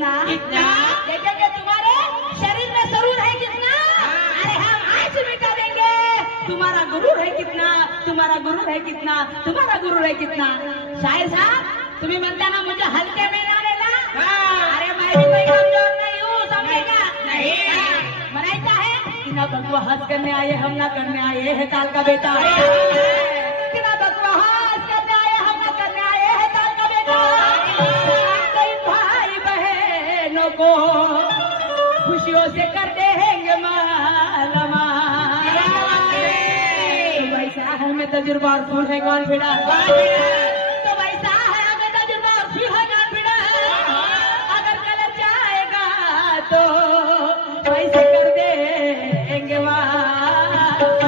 कितना कितना? देखेंगे तुम्हारे शरीर में जरूर है कितना। अरे हम आज मिटा देंगे। तुम्हारा गुरु है कितना, तुम्हारा गुरु है कितना, तुम्हारा गुरु है कितना। शायर साहब तुम्ही म्हणता ना मुझे हल्के में ना लेना। अरे मैं भी कोई कमजोर नहीं हूँ, समझेगा नहीं। मनाइता है कि ना बकवा हंस करने आए हम ना करने आए है ताल का बेटा। कि ना बकवा हंस करने आए हम ना करने आए है ताल का बेटा। कई भाई बहनों को खुशियों से कर देंगे मालामाल। भाई साहब में तजुर्बा और फूल है कौन बेटा।